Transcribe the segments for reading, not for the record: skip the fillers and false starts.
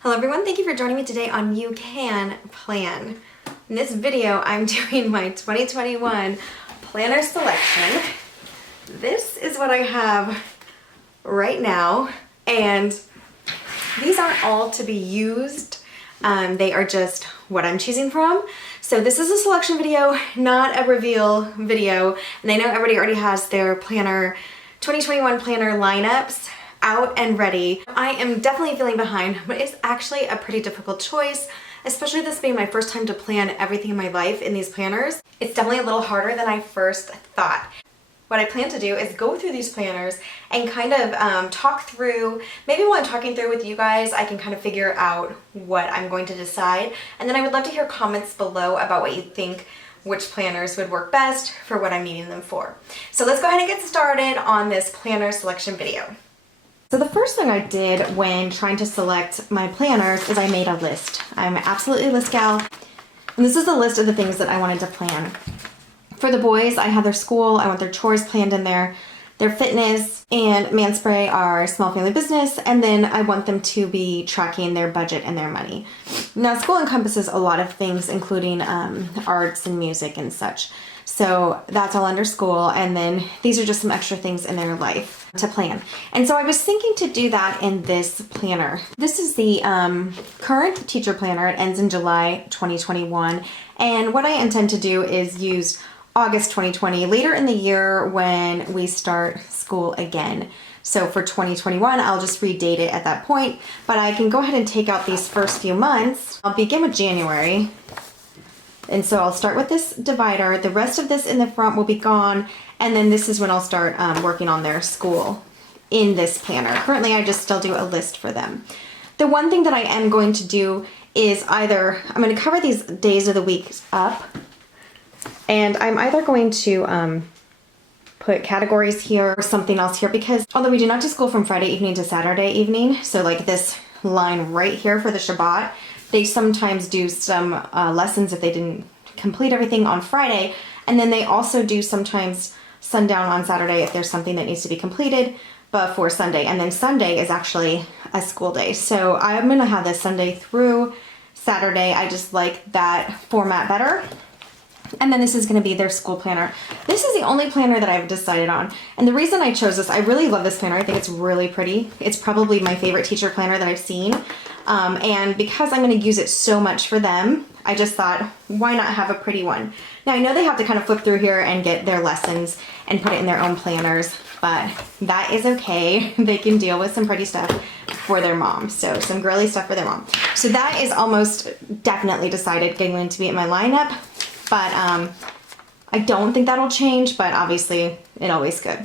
Hello everyone, thank you for joining me today on You Can Plan. In this video, I'm doing my 2021 planner selection. This is what I have right now, and these aren't all to be used. They are just what I'm choosing from. So this is a selection video, not a reveal video, and I know everybody already has their 2021 planner lineups out and ready. I am definitely feeling behind, but it's actually a pretty difficult choice, especially this being my first time to plan everything in my life in these planners. It's definitely a little harder than I first thought. What I plan to do is go through these planners and kind of talk through, maybe while I'm talking through with you guys, I can kind of figure out what I'm going to decide. And then I would love to hear comments below about what you think, which planners would work best for what I'm needing them for. So let's go ahead and get started on this planner selection video. So the first thing I did when trying to select my planners is I made a list. I'm absolutely a list gal, and this is a list of the things that I wanted to plan. For the boys, I have their school, I want their chores planned in there, their fitness, and Manspray are small family business, and then I want them to be tracking their budget and their money. Now, school encompasses a lot of things, including arts and music and such. So that's all under school, and then these are just some extra things in their life to plan. And so I was thinking to do that in this planner. This is the current teacher planner. It ends in July 2021, and what I intend to do is use August 2020 later in the year when we start school again. So for 2021, I'll just redate it at that point, but I can go ahead and take out these first few months. I'll begin with January. And so I'll start with this divider. The rest of this in the front will be gone. And then this is when I'll start working on their school in this planner. Currently, I just still do a list for them. The one thing that I am going to do is I'm going to cover these days of the week up. And I'm either going to put categories here or something else here, because although we do not do school from Friday evening to Saturday evening, so like this line right here for the Shabbat, they sometimes do some lessons if they didn't complete everything on Friday. And then they also do sometimes sundown on Saturday if there's something that needs to be completed before Sunday. And then Sunday is actually a school day. So I'm going to have this Sunday through Saturday. I just like that format better. And then this is going to be their school planner. This is the only planner that I've decided on. And the reason I chose this, I really love this planner. I think it's really pretty. It's probably my favorite teacher planner that I've seen. And because I'm going to use it so much for them, I just thought, why not have a pretty one? Now, I know they have to kind of flip through here and get their lessons and put it in their own planners, but that is okay. They can deal with some pretty stuff for their mom. So some girly stuff for their mom. So that is almost definitely decided going to be in my lineup, but I don't think that'll change, but obviously it always good.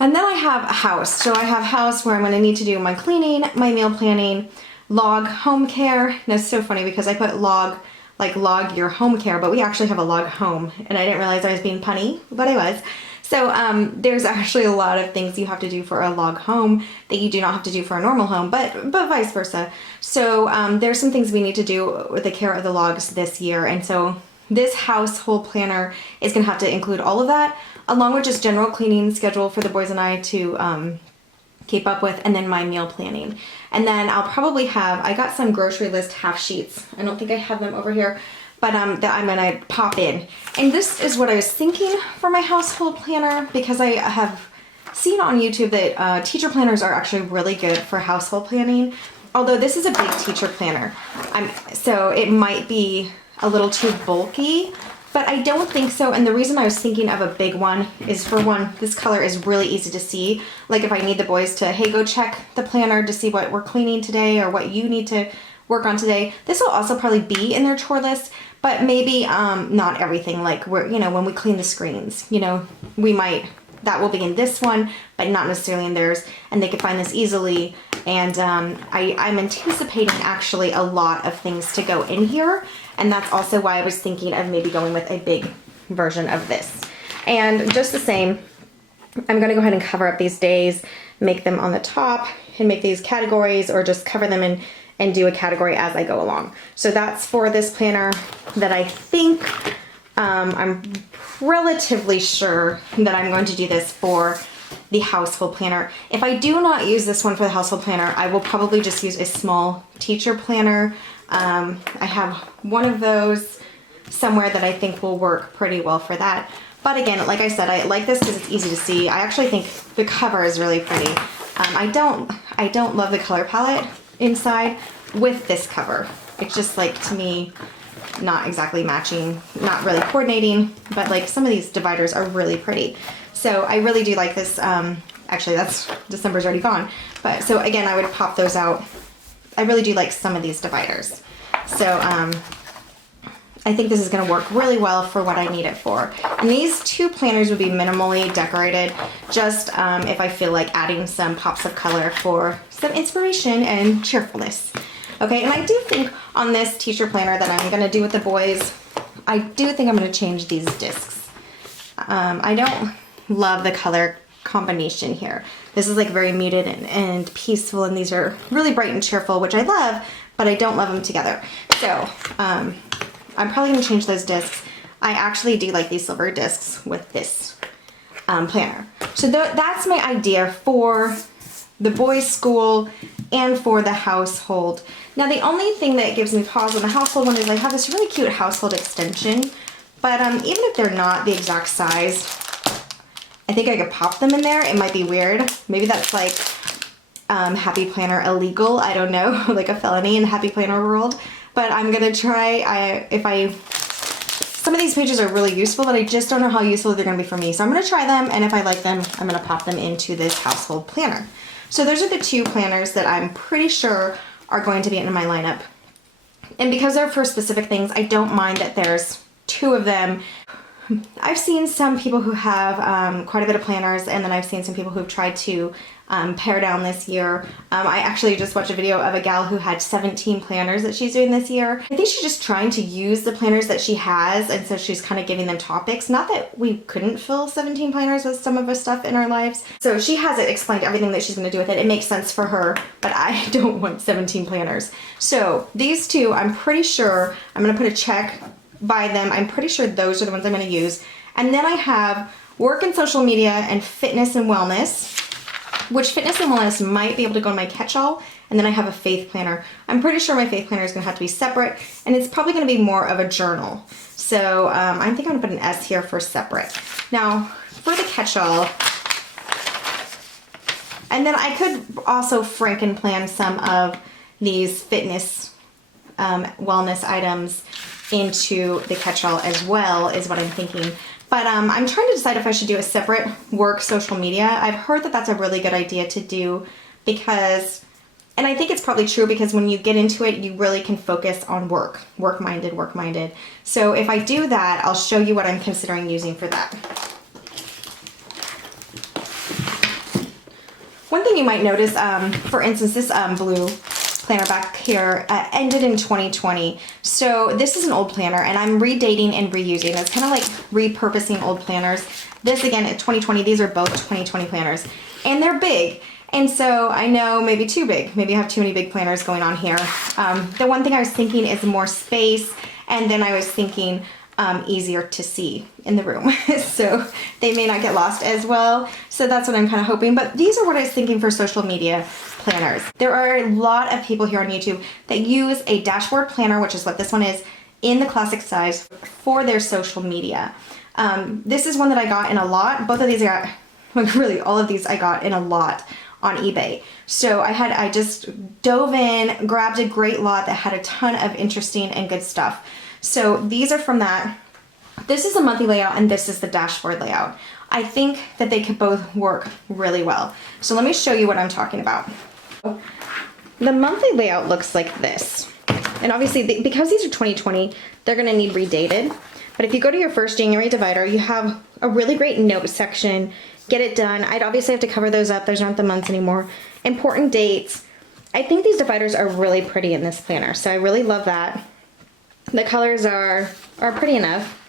And then I have a house. So I have house where I'm going to need to do my cleaning, my meal planning, log home care. And it's so funny because I put log, like log your home care, but we actually have a log home, and I didn't realize I was being punny, but I was. So there's actually a lot of things you have to do for a log home that you do not have to do for a normal home, but vice versa. So there's some things we need to do with the care of the logs this year, and so this household planner is going to have to include all of that, along with just general cleaning schedule for the boys and I to keep up with, and then my meal planning. And then I'll probably have, I got some grocery list half sheets. I don't think I have them over here, but that I'm gonna pop in. And this is what I was thinking for my household planner, because I have seen on YouTube that teacher planners are actually really good for household planning. Although this is a big teacher planner, so it might be a little too bulky, but I don't think so. And the reason I was thinking of a big one is, for one, this color is really easy to see. Like if I need the boys to, hey, go check the planner to see what we're cleaning today or what you need to work on today. This will also probably be in their chore list, but maybe not everything. Like when we clean the screens, we might, that will be in this one, but not necessarily in theirs, and they can find this easily. And I'm anticipating actually a lot of things to go in here, and that's also why I was thinking of maybe going with a big version of this. And just the same, I'm going to go ahead and cover up these days, make them on the top, and make these categories, or just cover them in and do a category as I go along. So that's for this planner that I think I'm relatively sure that I'm going to do this for the household planner. If I do not use this one for the household planner, I will probably just use a small teacher planner. I have one of those somewhere that I think will work pretty well for that. But again, like I said, I like this because it's easy to see. I actually think the cover is really pretty. I don't love the color palette inside with this cover. It's just like, to me, not exactly matching, not really coordinating, but like some of these dividers are really pretty. So I really do like this. Actually, that's December's already gone. But so again, I would pop those out. I really do like some of these dividers. So I think this is going to work really well for what I need it for. And these two planners would be minimally decorated, just if I feel like adding some pops of color for some inspiration and cheerfulness. Okay, and I do think on this teacher planner that I'm going to do with the boys, I do think I'm going to change these discs. I don't love the color combination here. This is like very muted and peaceful, and these are really bright and cheerful, which I love, but I don't love them together. So I'm probably going to change those discs. I actually do like these silver discs with this planner. So that's my idea for the boys' school and for the household. Now the only thing that gives me pause on the household one is I have this really cute household extension, but even if they're not the exact size, I think I could pop them in there. It might be weird. Maybe that's like Happy Planner illegal. I don't know, like a felony in the Happy Planner world. But I'm gonna try. Some of these pages are really useful, but I just don't know how useful they're gonna be for me. So I'm gonna try them, and if I like them, I'm gonna pop them into this household planner. So those are the two planners that I'm pretty sure are going to be in my lineup. And because they're for specific things, I don't mind that there's two of them. I've seen some people who have quite a bit of planners, and then I've seen some people who've tried to pare down this year. I actually just watched a video of a gal who had 17 planners that she's doing this year. I think she's just trying to use the planners that she has, and so she's kind of giving them topics. Not that we couldn't fill 17 planners with some of the stuff in our lives. So she has it explained everything that she's going to do with it. It makes sense for her, but I don't want 17 planners. So these two, I'm pretty sure I'm going to put a check by them. I'm pretty sure those are the ones I'm going to use. And then I have work and social media and fitness and wellness, which fitness and wellness might be able to go in my catch-all. And then I have a faith planner. I'm pretty sure my faith planner is going to have to be separate, and it's probably going to be more of a journal. So I think I'm going to put an S here for separate. Now for the catch-all, and then I could also franken plan some of these fitness wellness items into the catch-all as well, is what I'm thinking. But I'm trying to decide if I should do a separate work social media. I've heard that that's a really good idea to do because, and I think it's probably true, because when you get into it, you really can focus on work-minded. So if I do that, I'll show you what I'm considering using for that. One thing you might notice, for instance, this blue planner back here ended in 2020. So this is an old planner, and I'm redating and reusing. It's kind of like repurposing old planners. This again at 2020, these are both 2020 planners, and they're big. And so I know maybe too big. Maybe I have too many big planners going on here. The one thing I was thinking is more space, and then I was thinking easier to see in the room. So they may not get lost as well. So that's what I'm kind of hoping. But these are what I was thinking for social media planners. There are a lot of people here on YouTube that use a dashboard planner, which is what this one is, in the classic size for their social media. This is one that I got in a lot. Both of these I got, like really all of these I got in a lot on eBay. So I just dove in, grabbed a great lot that had a ton of interesting and good stuff. So these are from that. This is the monthly layout, and this is the dashboard layout. I think that they could both work really well. So let me show you what I'm talking about. The monthly layout looks like this. And obviously, because these are 2020, they're gonna need redated. But if you go to your first January divider, you have a really great note section. Get it done. I'd obviously have to cover those up. Those aren't the months anymore. Important dates. I think these dividers are really pretty in this planner, so I really love that. The colors are pretty enough.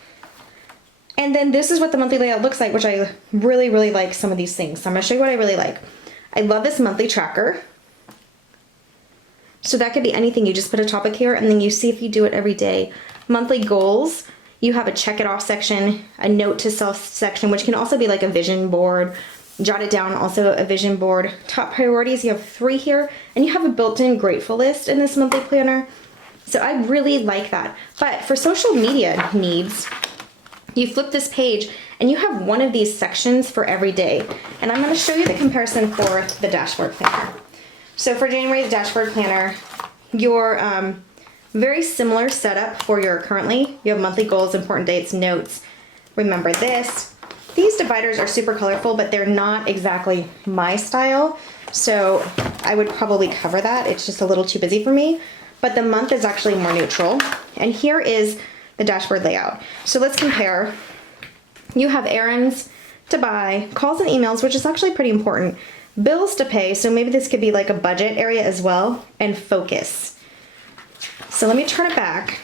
And then this is what the monthly layout looks like, which I really, really like some of these things. So I'm gonna show you what I really like. I love this monthly tracker. So that could be anything. You just put a topic here, and then you see if you do it every day. Monthly goals, you have a check it off section, a note to self section, which can also be like a vision board, jotted down also a vision board. Top priorities, you have 3 here, and you have a built-in grateful list in this monthly planner. So I really like that. But for social media needs, you flip this page and you have one of these sections for every day. And I'm going to show you the comparison for the dashboard planner. So for January, the dashboard planner, your very similar setup for your currently. You have monthly goals, important dates, notes. Remember this. These dividers are super colorful, but they're not exactly my style. So I would probably cover that. It's just a little too busy for me. But the month is actually more neutral. And here is the dashboard layout. So let's compare. You have errands to buy, calls and emails, which is actually pretty important, bills to pay, so maybe this could be like a budget area as well, and focus. So let me turn it back.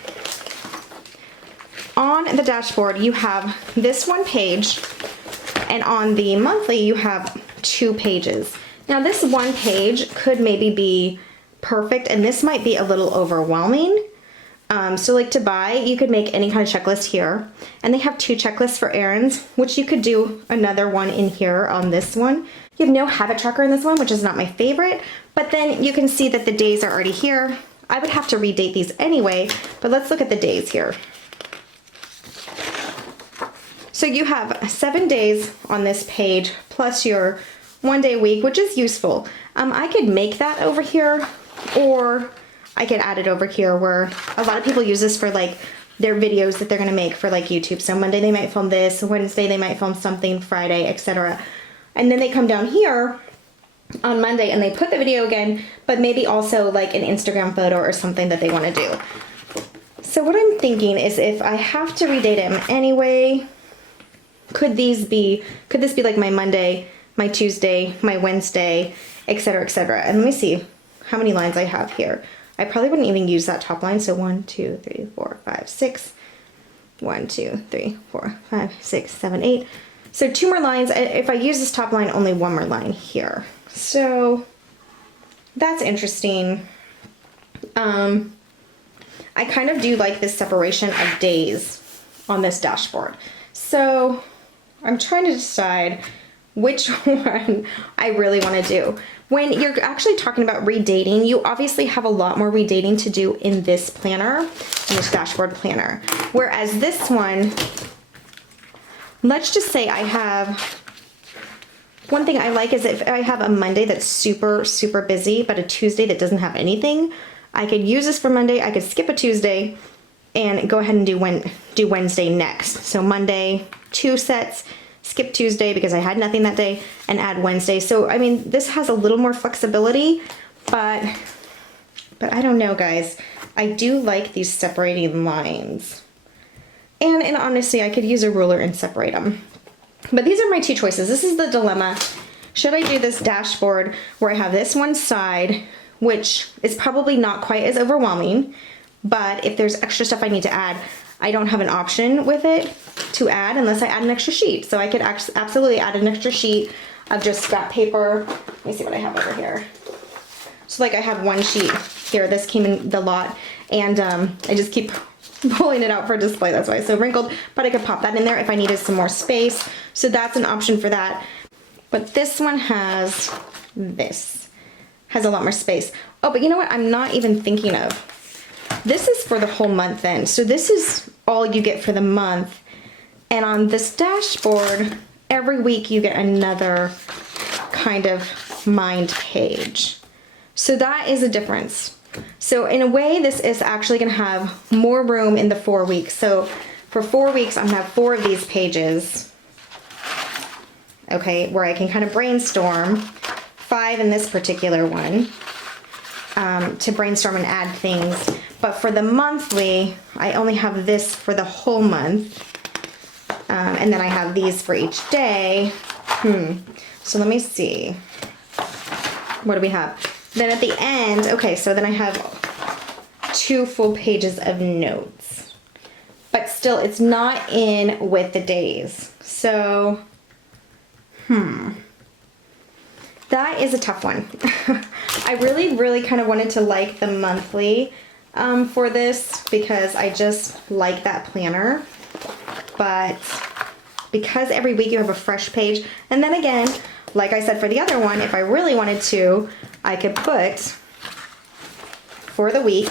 On the dashboard, you have this one page, and on the monthly, you have 2 pages. Now this one page could maybe be perfect, and this might be a little overwhelming. So like to buy, you could make any kind of checklist here, and they have 2 checklists for errands, which you could do another one in here on this one. You have no habit tracker in this one, which is not my favorite, but then you can see that the days are already here. I would have to redate these anyway, but let's look at the days here. So you have 7 days on this page, plus your 1 day a week, which is useful. I could make that over here, or I could add it over here, where a lot of people use this for like their videos that they're gonna make for like YouTube. So Monday they might film this, Wednesday they might film something, Friday, etc. And then they come down here on Monday and they put the video again, but maybe also like an Instagram photo or something that they wanna do. So what I'm thinking is, if I have to redate them anyway, could this be like my Monday, my Tuesday, my Wednesday, etc., etc. And let me see how many lines I have here. I probably wouldn't even use that top line. So 1, 2, 3, 4, 5, 6. 1, 2, 3, 4, 5, 6, 7, 8. So 2 more lines. If I use this top line, only 1 more line here. So that's interesting. I kind of do like this separation of days on this dashboard. So I'm trying to decide which one I really want to do. When you're actually talking about redating, you obviously have a lot more redating to do in this planner, in this dashboard planner. Whereas this one, let's just say I have, one thing I like is if I have a Monday that's super, super busy, but a Tuesday that doesn't have anything, I could use this for Monday, I could skip a Tuesday, and go ahead and do Wednesday next. So Monday, 2 sets, skip Tuesday because I had nothing that day, and add Wednesday. So, I mean, this has a little more flexibility, but I don't know, guys. I do like these separating lines. And honestly, I could use a ruler and separate them. But these are my 2 choices. This is the dilemma. Should I do this dashboard where I have this one side, which is probably not quite as overwhelming, but if there's extra stuff I need to add, I don't have an option with it to add unless I add an extra sheet. So I could absolutely add an extra sheet of just scrap paper. Let me see what I have over here. So like I have 1 sheet here. This came in the lot, and I just keep pulling it out for display. That's why it's so wrinkled, but I could pop that in there if I needed some more space. So that's an option for that. But this one has a lot more space. Oh, but you know what I'm not even thinking of? This is for the whole month then. So this is all you get for the month. And on this dashboard, every week you get another kind of mind page. So that is a difference. So in a way, this is actually gonna have more room in the 4 weeks. So for 4 weeks, I'm gonna have 4 of these pages, okay, where I can kind of brainstorm, 5 in this particular one, to brainstorm and add things. But for the monthly, I only have this for the whole month. And then I have these for each day. So let me see. What do we have? Then at the end, okay, so then I have 2 full pages of notes. But still, it's not in with the days. So, that is a tough one. I really, really kind of wanted to like the monthly for this because I just like that planner. But because every week you have a fresh page, and then again, like I said for the other one, if I really wanted to, I could put for the week,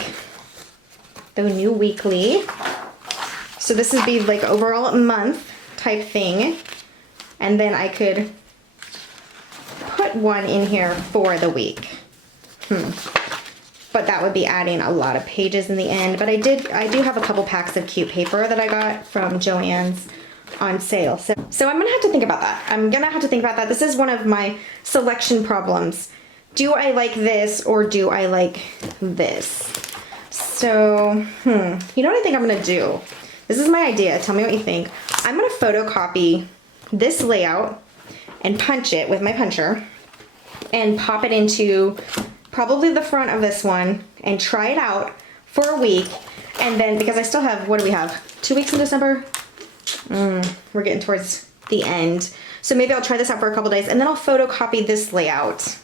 the new weekly. So this would be like overall a month type thing. And then I could put one in here for the week. But that would be adding a lot of pages in the end. But I do have a couple packs of cute paper that I got from Joann's on sale. So I'm gonna have to think about that. I'm gonna have to think about that. This is one of my selection problems. Do I like this or do I like this? So, you know what I think I'm gonna do? This is my idea, tell me what you think. I'm gonna photocopy this layout and punch it with my puncher and pop it into probably the front of this one and try it out for a week. And then, because I still have, what do we have? 2 weeks in December? We're getting towards the end. So maybe I'll try this out for a couple days and then I'll photocopy this layout.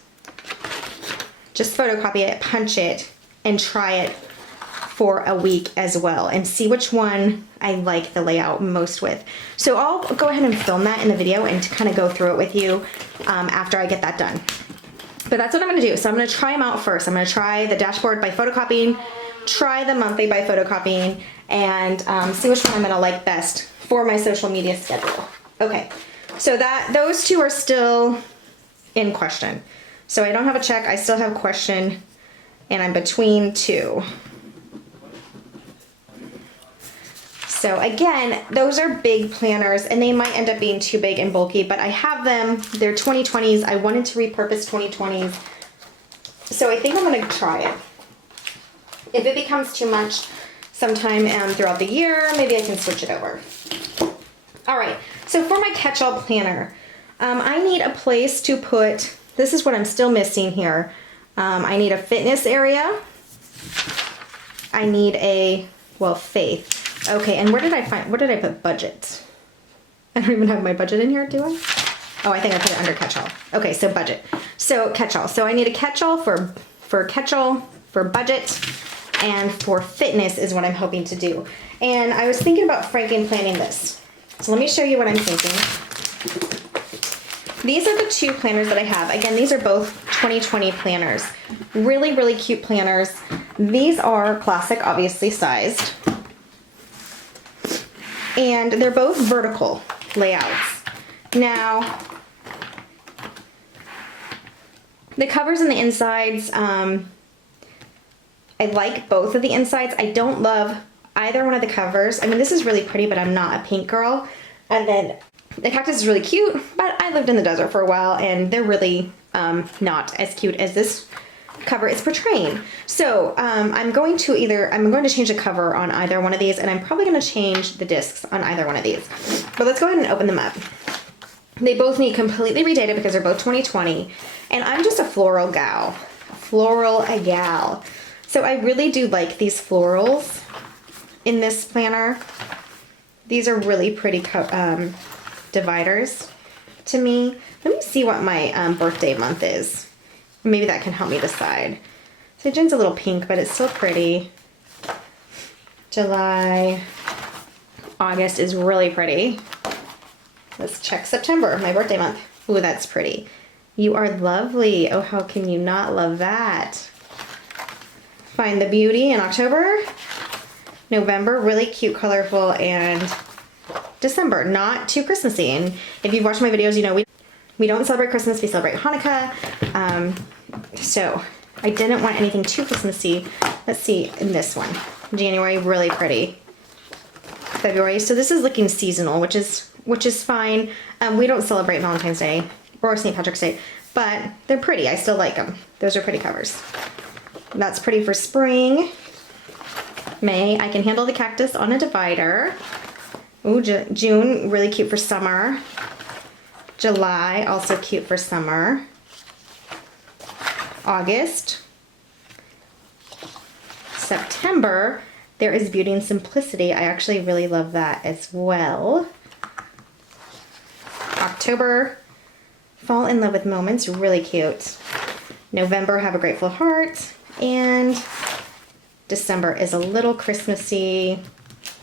Just photocopy it, punch it, and try it for a week as well and see which one I like the layout most with. So I'll go ahead and film that in the video and to kind of go through it with you after I get that done. But that's what I'm gonna do. So I'm gonna try them out first. I'm gonna try the dashboard by photocopying, try the monthly by photocopying, and see which one I'm gonna like best for my social media schedule. Okay, so those two are still in question. So I don't have a check, I still have question, and I'm between two. So again, those are big planners and they might end up being too big and bulky, but I have them, they're 2020s. I wanted to repurpose 2020s. So I think I'm gonna try it. If it becomes too much sometime throughout the year, maybe I can switch it over. All right, so for my catch-all planner, I need a place to put, this is what I'm still missing here. I need a fitness area. I need a, well, faith. Okay, and where did I put budget? I don't even have my budget in here, do I? Oh, I think I put it under catch-all. Okay, so budget. So catch-all. So I need a catch-all for catch-all, for budget, and for fitness is what I'm hoping to do. And I was thinking about franking planning this. So let me show you what I'm thinking. These are the two planners that I have. Again, these are both 2020 planners. Really, really cute planners. These are classic, obviously sized. And they're both vertical layouts. Now, the covers and the insides, I like both of the insides. I don't love either one of the covers. I mean, this is really pretty, but I'm not a pink girl. And then the cactus is really cute, but I lived in the desert for a while and they're really not as cute as this cover is portraying. So I'm going to change the cover on either one of these, and I'm probably going to change the discs on either one of these. But let's go ahead and open them up. They both need completely redated because they're both 2020, and I'm just a floral gal. So I really do like these florals in this planner. These are really pretty dividers to me. Let me see what my birthday month is. Maybe that can help me decide. So Jen's a little pink, but it's still pretty. July, August is really pretty. Let's check September, my birthday month. Ooh, that's pretty. You are lovely. Oh, how can you not love that? Find the Beauty in October. November, really cute, colorful, and December, not too Christmassy. And if you've watched my videos, you know we don't celebrate Christmas, we celebrate Hanukkah. So I didn't want anything too Christmassy. Let's see, in this one. January, really pretty. February, so this is looking seasonal, which is fine. We don't celebrate Valentine's Day or St. Patrick's Day, but they're pretty. I still like them. Those are pretty covers. That's pretty for spring. May, I can handle the cactus on a divider. Ooh, June, really cute for summer. July, also cute for summer. August. September, there is Beauty and Simplicity. I actually really love that as well. October, Fall in Love with Moments, really cute. November, Have a Grateful Heart. And December is a little Christmassy,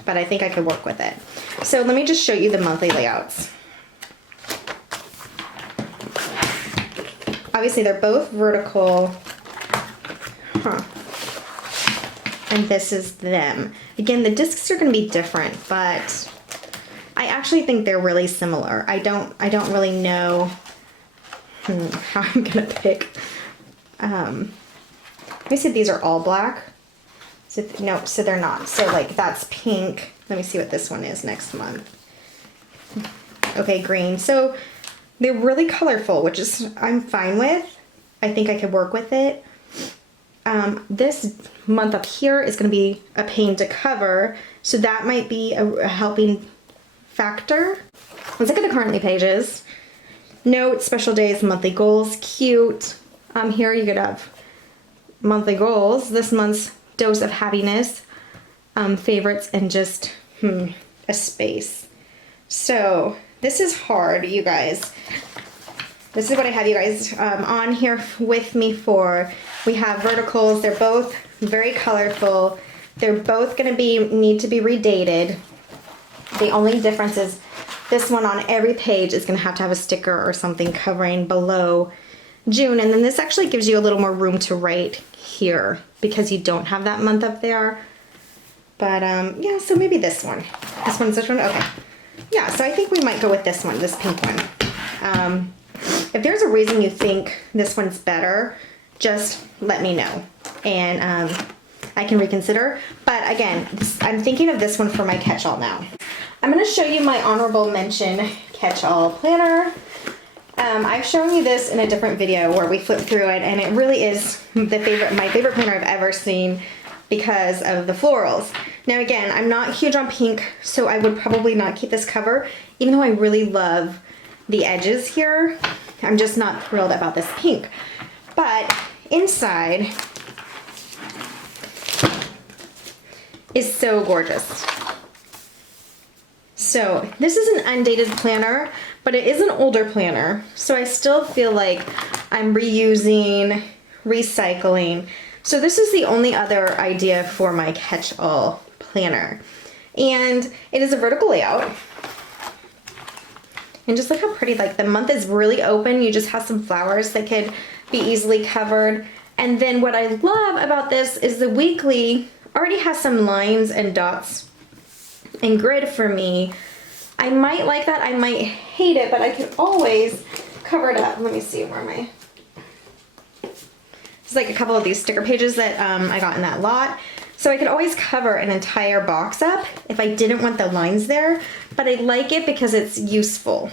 but I think I could work with it. So let me just show you the monthly layouts. obviously they're both vertical. Huh. And this is them. Again, the discs are going to be different, but I actually think they're really similar. I don't really know how I'm going to pick. I said these are all black. So no, so they're not. So like that's pink. Let me see what this one is next month. Okay, green. So they're really colorful, which is I'm fine with. I think I could work with it. This month up here is going to be a pain to cover, so that might be a helping factor. Let's look at the currently pages. Notes, special days, monthly goals, cute. Here you could have monthly goals, this month's dose of happiness, favorites, and just a space. So this is hard, you guys. This is what I have you guys on here with me for. We have verticals. They're both very colorful. They're both going to need to be redated. The only difference is this one on every page is going to have a sticker or something covering below June, and then this actually gives you a little more room to write here because you don't have that month up there. But yeah, so maybe this one. This one. Okay. Yeah, so I think we might go with this one, this pink one. If there's a reason you think this one's better, just let me know, and I can reconsider. But again, I'm thinking of this one for my catch-all now. I'm going to show you my honorable mention catch-all planner. I've shown you this in a different video where we flip through it, and it really is my favorite planner I've ever seen because of the florals. Now again, I'm not huge on pink, so I would probably not keep this cover, even though I really love the edges here. I'm just not thrilled about this pink. But inside is so gorgeous. So this is an undated planner, but it is an older planner. So I still feel like I'm reusing, recycling. So this is the only other idea for my catch-all planner. And it is a vertical layout. And just look how pretty, like the month is really open. You just have some flowers that could be easily covered. And then what I love about this is the weekly already has some lines and dots and grid for me. I might like that, I might hate it, but I can always cover it up. Let me see, where am I? It's like a couple of these sticker pages that I got in that lot. So I could always cover an entire box up if I didn't want the lines there, but I like it because it's useful.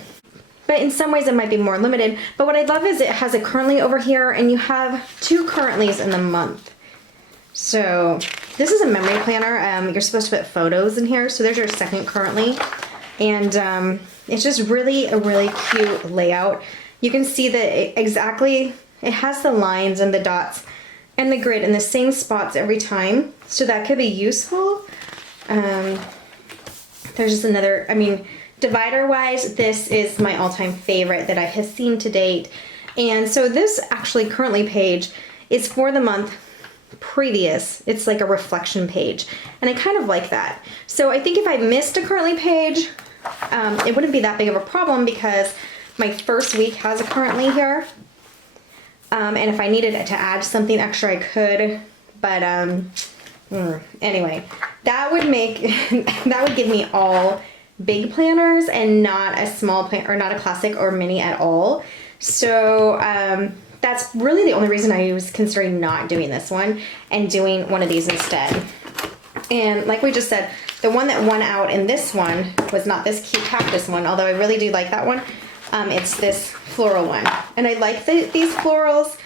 But in some ways it might be more limited. But what I love is it has a currently over here, and you have 2 currentlys in the month. So this is a memory planner. You're supposed to put photos in here. So there's your second currently. And it's just really a really cute layout. You can see that it has the lines and the dots and the grid in the same spots every time. So that could be useful. There's just another, divider wise, this is my all-time favorite that I have seen to date. And so this actually currently page is for the month previous. It's like a reflection page, and I kind of like that. So I think if I missed a currently page, it wouldn't be that big of a problem because my first week has a currently here. And if I needed to add something extra, I could. But anyway, that would give me all big planners and not a small plan, or not a classic or mini at all. So that's really the only reason I was considering not doing this one and doing one of these instead. And like we just said, the one that won out in this one was not this cute cactus one, although I really do like that one. It's this floral one. And I like these florals,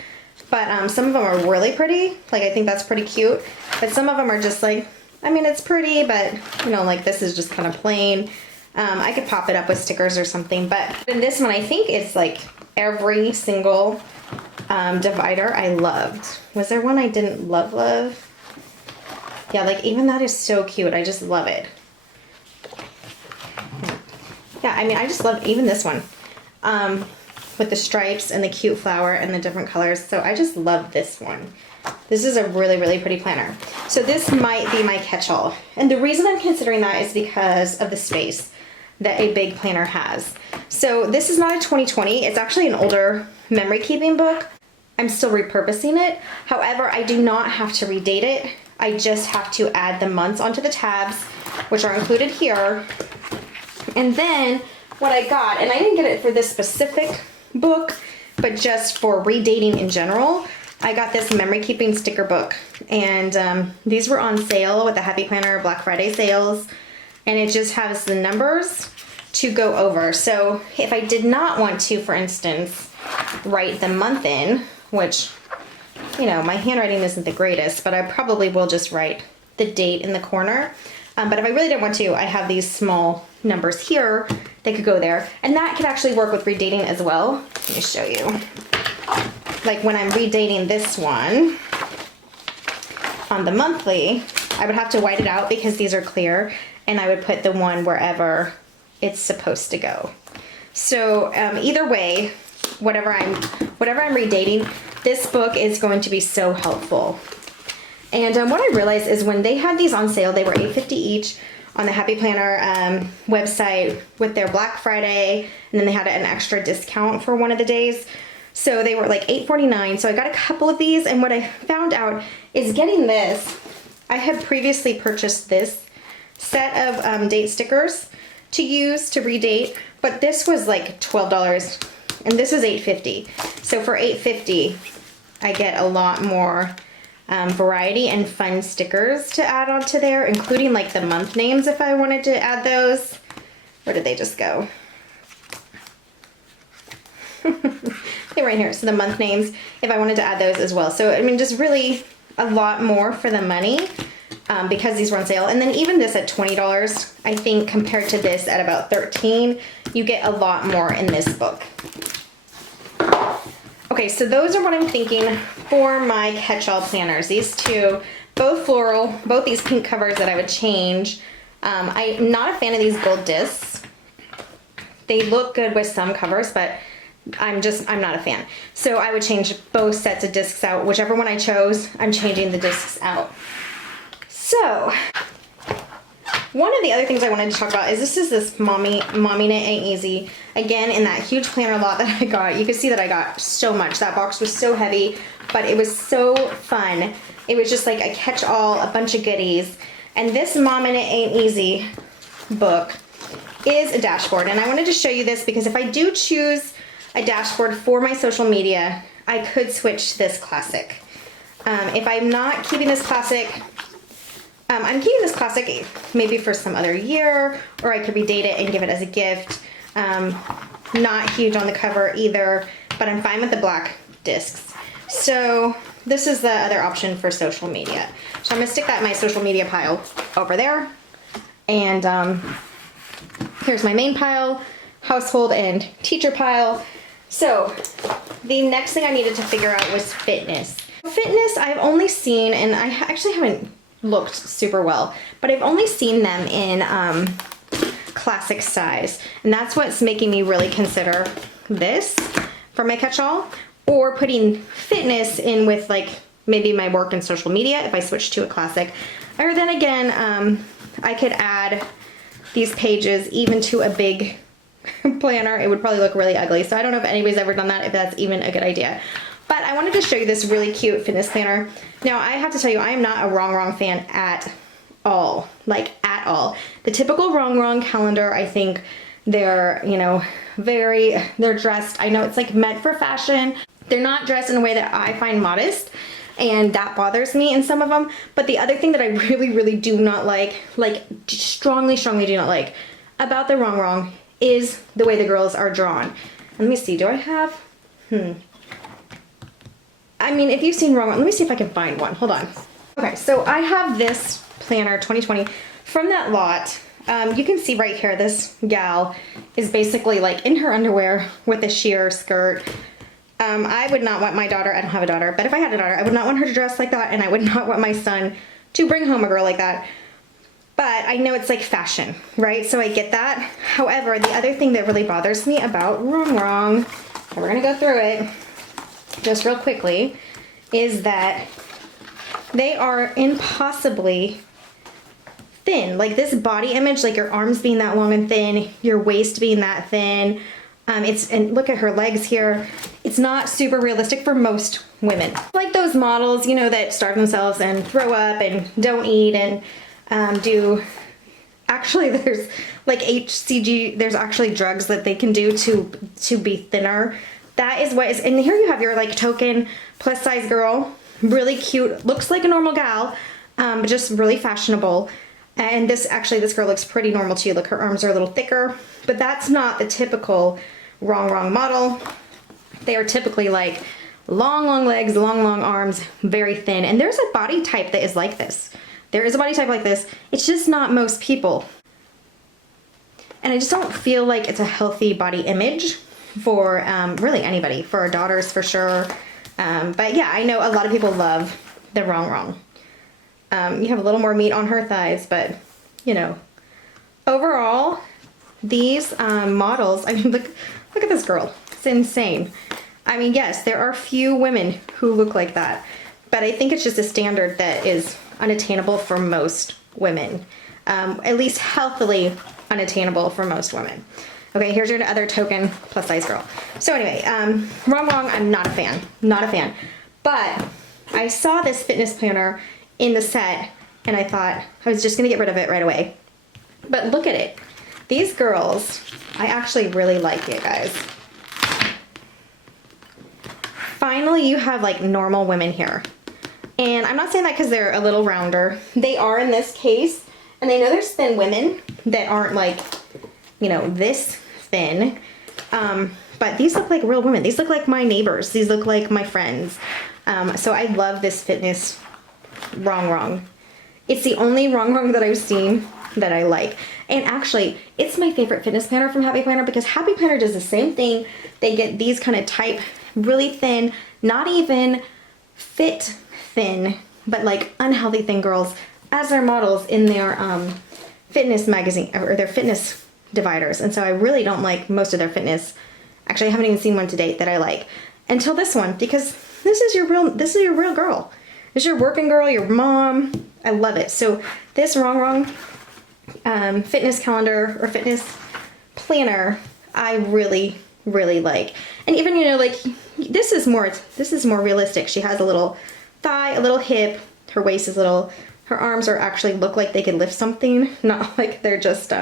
but some of them are really pretty. Like, I think that's pretty cute. But some of them are just like, it's pretty, but like this is just kind of plain. I could pop it up with stickers or something. But in this one, I think it's like every single divider I loved. Was there one I didn't love? Yeah, like even that is so cute. I just love it. Yeah, I just love even this one. With the stripes and the cute flower and the different colors. So I just love this one. This is a really, really pretty planner. So this might be my catch-all. And the reason I'm considering that is because of the space. that a big planner has. So this is not a 2020, it's actually an older memory keeping book. I'm still repurposing it. However, I do not have to redate it. I just have to add the months onto the tabs, which are included here. And then what I got, and I didn't get it for this specific book, but just for redating in general, I got this memory keeping sticker book. And these were on sale with the Happy Planner Black Friday sales. And it just has the numbers to go over. So if I did not want to, for instance, write the month in, which, you know, my handwriting isn't the greatest, but I probably will just write the date in the corner. But if I really didn't want to, I have these small numbers here. They could go there. And that could actually work with redating as well. Let me show you. Like when I'm redating this one on the monthly, I would have to white it out because these are clear, and I would put the one wherever it's supposed to go. So either way, whatever I'm redating, this book is going to be so helpful. And what I realized is when they had these on sale, they were $8.50 each on the Happy Planner website with their Black Friday, and then they had an extra discount for one of the days. So they were like $8.49. So I got a couple of these, and what I found out is getting this, I had previously purchased this set of date stickers to use to redate, but this was like $12 and this is $8.50. So for $8.50, I get a lot more variety and fun stickers to add onto there, including like the month names if I wanted to add those. Where did they just go? They're right here. So the month names, if I wanted to add those as well. So I mean, just really a lot more for the money because these were on sale. And then even this at $20, I think compared to this at about $13, you get a lot more in this book. Okay, so those are what I'm thinking for my catch-all planners. These two, both floral, both these pink covers that I would change. I'm not a fan of these gold discs. They look good with some covers, but I'm not a fan. So I would change both sets of discs out. Whichever one I chose, I'm changing the discs out. So, one of the other things I wanted to talk about is this Mommy Knit Ain't Easy. Again, in that huge planner lot that I got, you can see that I got so much. That box was so heavy, but it was so fun. It was just like a catch-all, a bunch of goodies. And this Mommy Knit Ain't Easy book is a dashboard. And I wanted to show you this because if I do choose a dashboard for my social media, I could switch to this classic. If I'm not keeping this classic, I'm keeping this classic maybe for some other year, or I could redate it and give it as a gift. Not huge on the cover either, but I'm fine with the black discs. So this is the other option for social media. So I'm gonna stick that in my social media pile over there. And here's my main pile, household and teacher pile. So the next thing I needed to figure out was fitness. Fitness I've only seen, and I actually haven't looked super well, but I've only seen them in classic size. And that's what's making me really consider this for my catch-all, or putting fitness in with like maybe my work and social media if I switch to a classic. Or then again, I could add these pages even to a big planner. It would probably look really ugly. So I don't know if anybody's ever done that, if that's even a good idea. But I wanted to show you this really cute fitness planner. Now I have to tell you, I am not a Wrong fan at all, like at all. The typical Wrong calendar, I think they're, you know, they're dressed, I know it's like meant for fashion. They're not dressed in a way that I find modest, and that bothers me in some of them. But the other thing that I really do not like strongly do not like about the Wrong is the way the girls are drawn. Let me see, do I have, I mean, if you've seen Wrong, let me see if I can find one. Hold on. Okay, so I have this planner 2020 from that lot. You can see right here, this gal is basically like in her underwear with a sheer skirt. I would not want my daughter, I don't have a daughter, but if I had a daughter, I would not want her to dress like that, and I would not want my son to bring home a girl like that. But I know it's like fashion, right? So I get that. However, the other thing that really bothers me about Wrong, and we're gonna go through it just real quickly, is that they are impossibly thin. Like this body image, like your arms being that long and thin, your waist being that thin. And look at her legs here. It's not super realistic for most women. Like those models, you know, that starve themselves and throw up and don't eat and actually there's like HCG, there's actually drugs that they can do to be thinner. That is what is, and here you have your like token plus size girl, really cute, looks like a normal gal, but just really fashionable. And this girl looks pretty normal too. Look, her arms are a little thicker, but that's not the typical wrong model. They are typically like long legs, long arms, very thin. And there's a body type that is like this. There is a body type like this. It's just not most people. And I just don't feel like it's a healthy body image for really anybody, for our daughters for sure. But yeah, I know a lot of people love the wrong. You have a little more meat on her thighs, but you know, overall, these models, I mean, look at this girl. It's insane. I mean, yes, there are few women who look like that, but I think it's just a standard that is unattainable for most women. At least healthily unattainable for most women. Okay, here's your other token plus size girl. So anyway, wrong, I'm not a fan. Not a fan. But I saw this fitness planner in the set and I thought I was just gonna get rid of it right away. But look at it. These girls, I actually really like it, guys. Finally, you have like normal women here. And I'm not saying that because they're a little rounder. They are in this case. And I know there's thin women that aren't like, you know, this thin. But these look like real women. These look like my neighbors. These look like my friends. So I love this fitness wrong. It's the only wrong that I've seen that I like. And actually, it's my favorite fitness planner from Happy Planner because Happy Planner does the same thing. They get these kind of type, really thin, not even fit thin, but like unhealthy thin girls as their models in their fitness magazine or their fitness dividers. And so I really don't like most of their fitness. Actually, I haven't even seen one to date that I like until this one because this is your real girl. This is your working girl, your mom. I love it. So this wrong fitness calendar or fitness planner, I really like. And even, you know, like this is more realistic. She has a little thigh, a little hip, her waist is little, her arms are actually look like they could lift something, not like they're just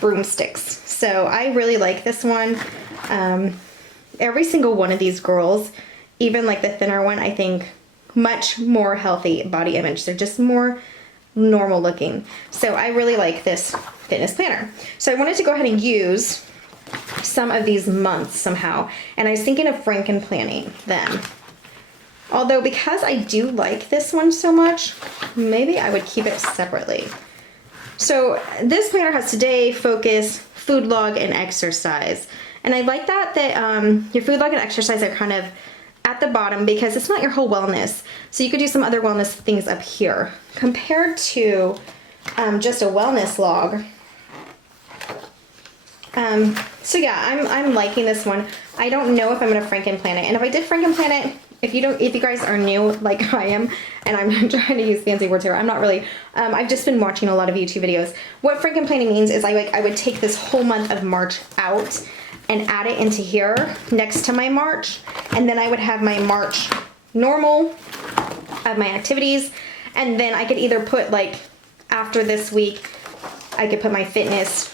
broomsticks. So I really like this one. Every single one of these girls, even like the thinner one, I think much more healthy body image. They're just more normal looking. So I really like this fitness planner. So I wanted to go ahead and use some of these months somehow. And I was thinking of Franken planning them. Although because I do like this one so much, maybe I would keep it separately. So this planner has today, focus, food log, and exercise. And I like that your food log and exercise are kind of at the bottom because it's not your whole wellness. So you could do some other wellness things up here compared to just a wellness log. So yeah, I'm liking this one. I don't know if I'm gonna Franken plan it. And if I did Franken plan it, if you guys are new like I am, and I'm trying to use fancy words here, I'm not really, I've just been watching a lot of YouTube videos. What Franken planning means is I would take this whole month of March out and add it into here next to my March, and then I would have my March normal of my activities, and then I could either put like after this week, I could put my fitness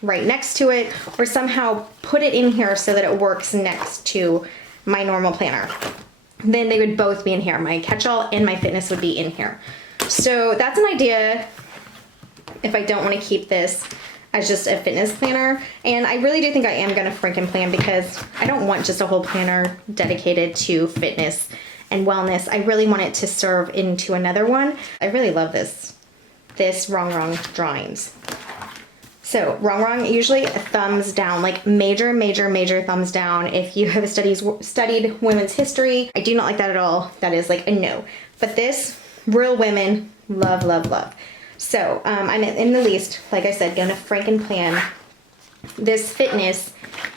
right next to it, or somehow put it in here so that it works next to my normal planner. Then they would both be in here. My catch-all and my fitness would be in here. So that's an idea if I don't want to keep this as just a fitness planner. And I really do think I am going to Franken plan because I don't want just a whole planner dedicated to fitness and wellness. I really want it to serve into another one. I really love this wrong drawings. So wrong, usually a thumbs down, like major thumbs down. If you have studied women's history, I do not like that at all. That is like a no. But this, real women, love. So I'm in the least, like I said, gonna Franken plan this fitness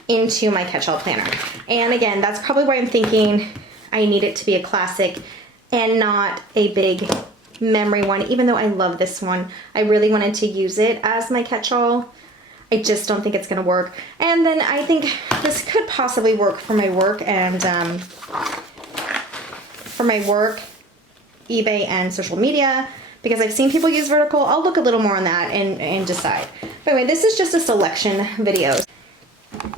into my catch-all planner. And again, that's probably why I'm thinking I need it to be a classic and not a big memory one, even though I love this one. I really wanted to use it as my catch-all. I just don't think it's gonna work. And then I think this could possibly work for my work and eBay and social media, because I've seen people use vertical. I'll look a little more on that and decide. But anyway, this is just a selection video.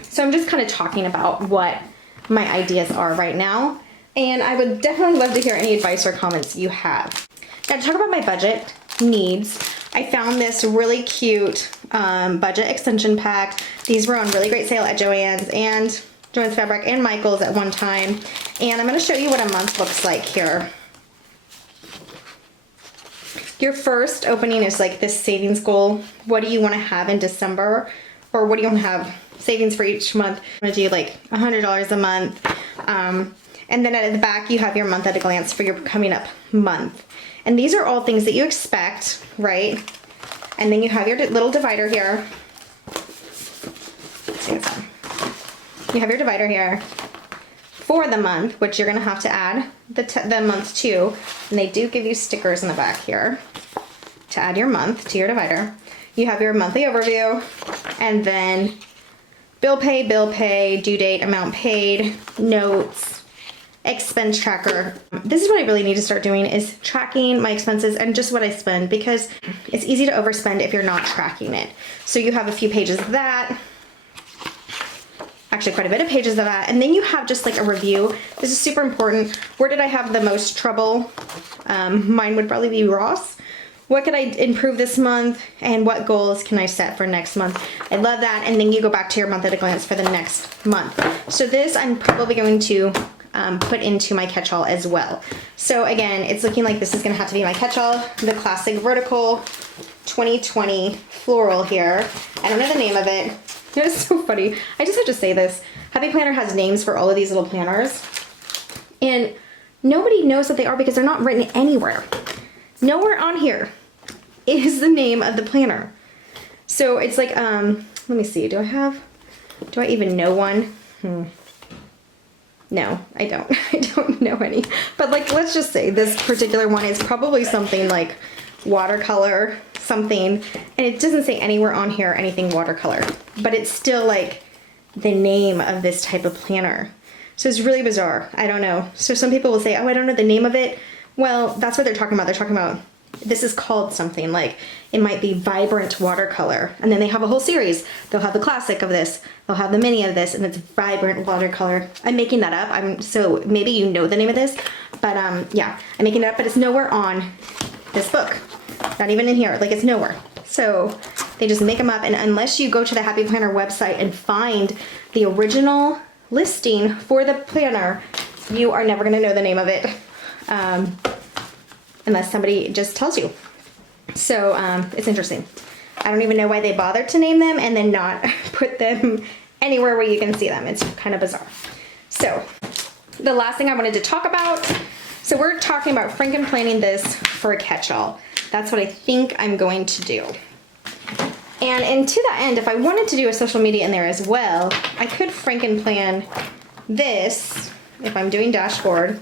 So I'm just kind of talking about what my ideas are right now. And I would definitely love to hear any advice or comments you have. Now to talk about my budget needs, I found this really cute budget extension pack. These were on really great sale at Joann's Fabric and Michael's at one time. And I'm gonna show you what a month looks like here. Your first opening is like this savings goal. What do you wanna have in December? Or what do you wanna have savings for each month? I'm gonna do like $100 a month. And then at the back, you have your month at a glance for your coming up month. And these are all things that you expect, right? And then you have your little divider here. Let's see what's on. You have your divider here for the month, which you're gonna have to add the month to. And they do give you stickers in the back here to add your month to your divider. You have your monthly overview, and then bill pay, due date, amount paid, notes, expense tracker. This is what I really need to start doing, is tracking my expenses and just what I spend, because it's easy to overspend if you're not tracking it. So you have a few pages of that, actually quite a bit of pages of that, and then you have just like a review. This is super important. Where did I have the most trouble? Mine would probably be Ross. What could I improve this month, and what goals can I set for next month? I love that. And then you go back to your month at a glance for the next month. So this I'm probably going to put into my catch-all as well. So again, it's looking like this is gonna have to be my catch-all, the classic vertical 2020 floral here. I don't know the name of it. It's so funny. I just have to say this. Happy Planner has names for all of these little planners, and nobody knows what they are because they're not written anywhere. Nowhere on here is the name of the planner. So it's like, let me see, do I even know one? No, I don't. I don't know any. But like, let's just say this particular one is probably something like watercolor something, and it doesn't say anywhere on here anything watercolor, but it's still like the name of this type of planner. So it's really bizarre. I don't know. So some people will say, oh, I don't know the name of it. Well, that's what they're talking about. They're talking about, this is called something, like it might be vibrant watercolor, and then they have a whole series. They'll have the classic of this, they'll have the mini of this, and it's vibrant watercolor. I'm making that up. So maybe you know the name of this, but yeah, I'm making it up, but it's nowhere on this book. Not even in here, like it's nowhere. So they just make them up, and unless you go to the Happy Planner website and find the original listing for the planner, you are never gonna know the name of it. Unless somebody just tells you. So it's interesting. I don't even know why they bothered to name them and then not put them anywhere where you can see them. It's kind of bizarre. So the last thing I wanted to talk about, so we're talking about franken planning this for a catch-all. That's what I think I'm going to do. And to that end, if I wanted to do a social media in there as well, I could franken plan this if I'm doing dashboard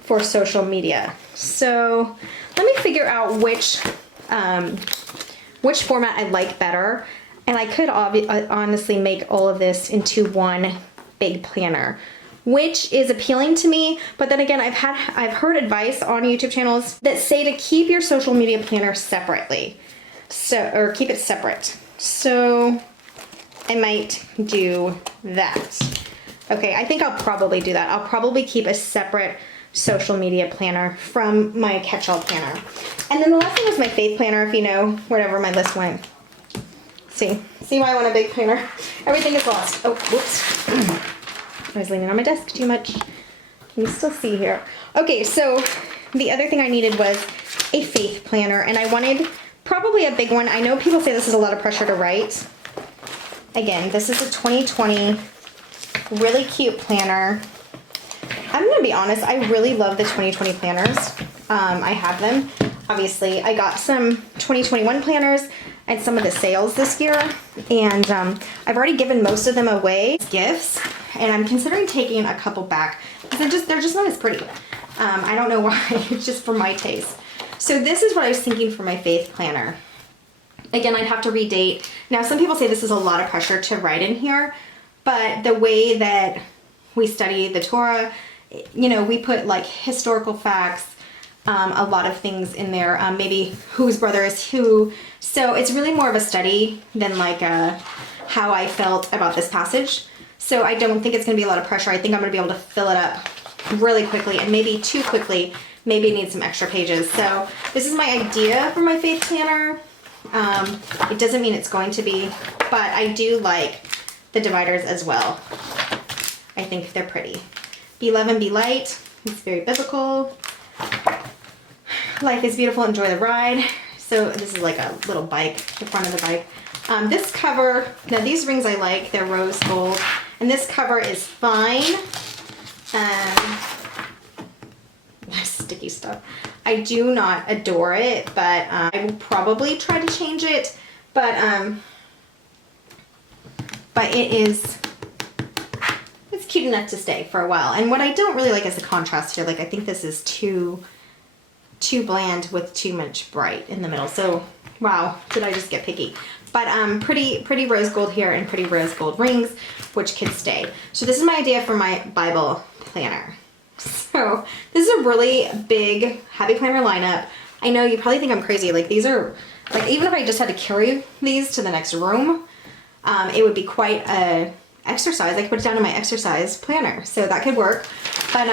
for social media. So let me figure out which format I like better, and I could honestly make all of this into one big planner, which is appealing to me. But then again, I've heard advice on YouTube channels that say to keep your social media planner separately, or keep it separate. So I might do that. Okay, I think I'll probably do that. I'll probably keep a separate social media planner from my catch-all planner. And then the last thing was my faith planner, if you know, wherever my list went. See why I want a big planner? Everything is lost. Oh, whoops. I was leaning on my desk too much. Can you still see here? Okay, so the other thing I needed was a faith planner, and I wanted probably a big one. I know people say this is a lot of pressure to write. Again, this is a 2020 really cute planner. I'm gonna be honest, I really love the 2020 planners. I have them. Obviously, I got some 2021 planners at some of the sales this year, and I've already given most of them away as gifts, and I'm considering taking a couple back because they're just not as pretty. I don't know why, it's just for my taste. So this is what I was thinking for my faith planner. Again, I'd have to redate. Now, some people say this is a lot of pressure to write in here, but the way that we study the Torah, you know, we put like historical facts, a lot of things in there, maybe whose brother is who. So it's really more of a study than like how I felt about this passage. So I don't think it's gonna be a lot of pressure. I think I'm gonna be able to fill it up really quickly, and maybe too quickly, maybe need some extra pages. So this is my idea for my faith planner. It doesn't mean it's going to be, but I do like the dividers as well. I think they're pretty. Be love and be light. It's very biblical. Life is beautiful, enjoy the ride. So this is like a little bike, the front of the bike. This cover, now these rings I like, they're rose gold. And this cover is fine. Sticky stuff. I do not adore it, but I will probably try to change it. But it's cute enough to stay for a while. And what I don't really like is the contrast here. Like I think this is too bland with too much bright in the middle. So wow, did I just get picky? But pretty rose gold here and pretty rose gold rings, which can stay. So this is my idea for my Bible planner. So this is a really big Happy Planner lineup. I know you probably think I'm crazy. Like these are, like even if I just had to carry these to the next room, it would be quite a exercise. I could put it down in my exercise planner. So that could work. But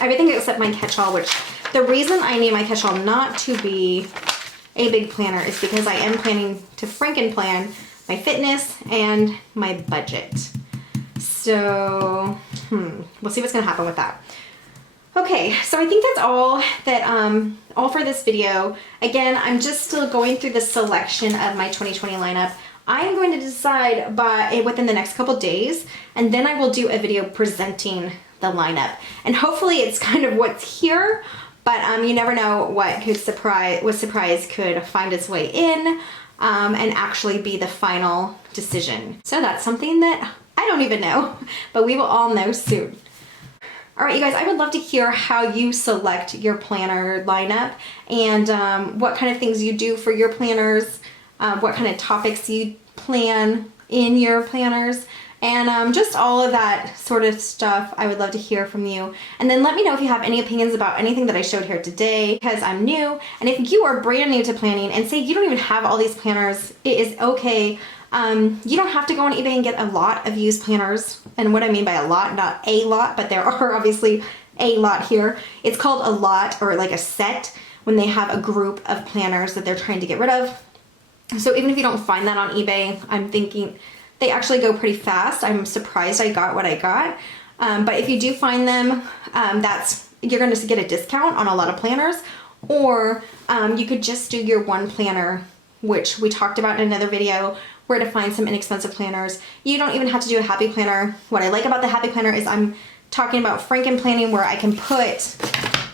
everything except my catch-all, which the reason I need my catch-all not to be a big planner is because I am planning to Franken-plan my fitness and my budget. So, we'll see what's gonna happen with that. Okay, so I think that's all for this video. Again, I'm just still going through the selection of my 2020 lineup. I am going to decide within the next couple days, and then I will do a video presenting the lineup. And hopefully it's kind of what's here, but you never know what surprise could find its way in and actually be the final decision. So that's something that I don't even know, but we will all know soon. All right, you guys, I would love to hear how you select your planner lineup and what kind of things you do for your planners, what kind of topics you plan in your planners, and just all of that sort of stuff. I would love to hear from you. And then let me know if you have any opinions about anything that I showed here today, because I'm new. And if you are brand new to planning and say you don't even have all these planners, it is okay. You don't have to go on eBay and get a lot of used planners. And what I mean by a lot, not a lot, but there are obviously a lot here. It's called a lot, or like a set, when they have a group of planners that they're trying to get rid of. So even if you don't find that on eBay, I'm thinking they actually go pretty fast. I'm surprised I got what I got. But if you do find them, you're going to get a discount on a lot of planners. Or you could just do your one planner, which we talked about in another video, where to find some inexpensive planners. You don't even have to do a happy planner. What I like about the happy planner is I'm talking about Franken planning, where I can put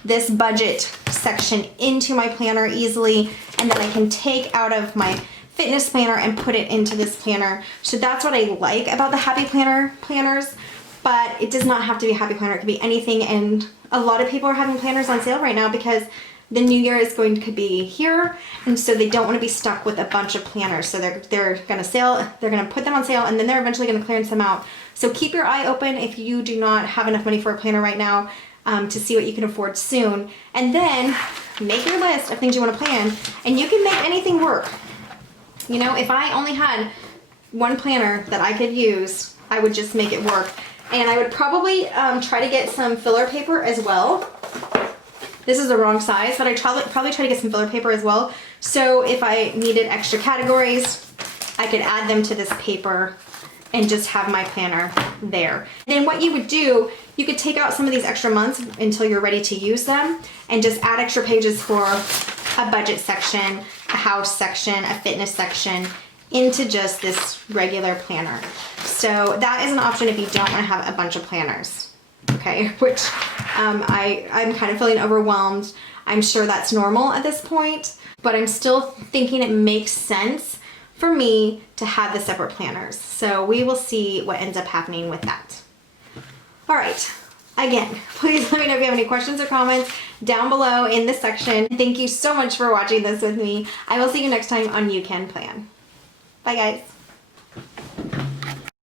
this budget section into my planner easily, and then I can take out of my fitness planner and put it into this planner. So that's what I like about the happy planners, but it does not have to be a happy planner. It could be anything, and a lot of people are having planners on sale right now because the new year is going to be here, and so they don't want to be stuck with a bunch of planners. So they're going to put them on sale, and then they're eventually going to clearance them out. So keep your eye open if you do not have enough money for a planner right now, to see what you can afford soon. And then make your list of things you want to plan, and you can make anything work. You know, if I only had one planner that I could use, I would just make it work. And I would probably try to get some filler paper as well. This is the wrong size, but I probably try to get some filler paper as well. So if I needed extra categories, I could add them to this paper and just have my planner there. Then what you would do, you could take out some of these extra months until you're ready to use them, and just add extra pages for a budget section, a house section, a fitness section, into just this regular planner. So that is an option if you don't want to have a bunch of planners. Okay, which I'm kind of feeling overwhelmed. I'm sure that's normal at this point, but I'm still thinking it makes sense for me to have the separate planners. So we will see what ends up happening with that. All right, Again, please let me know if you have any questions or comments down below in this section. Thank you so much for watching this with me. I will see you next time on You Can Plan. Bye guys.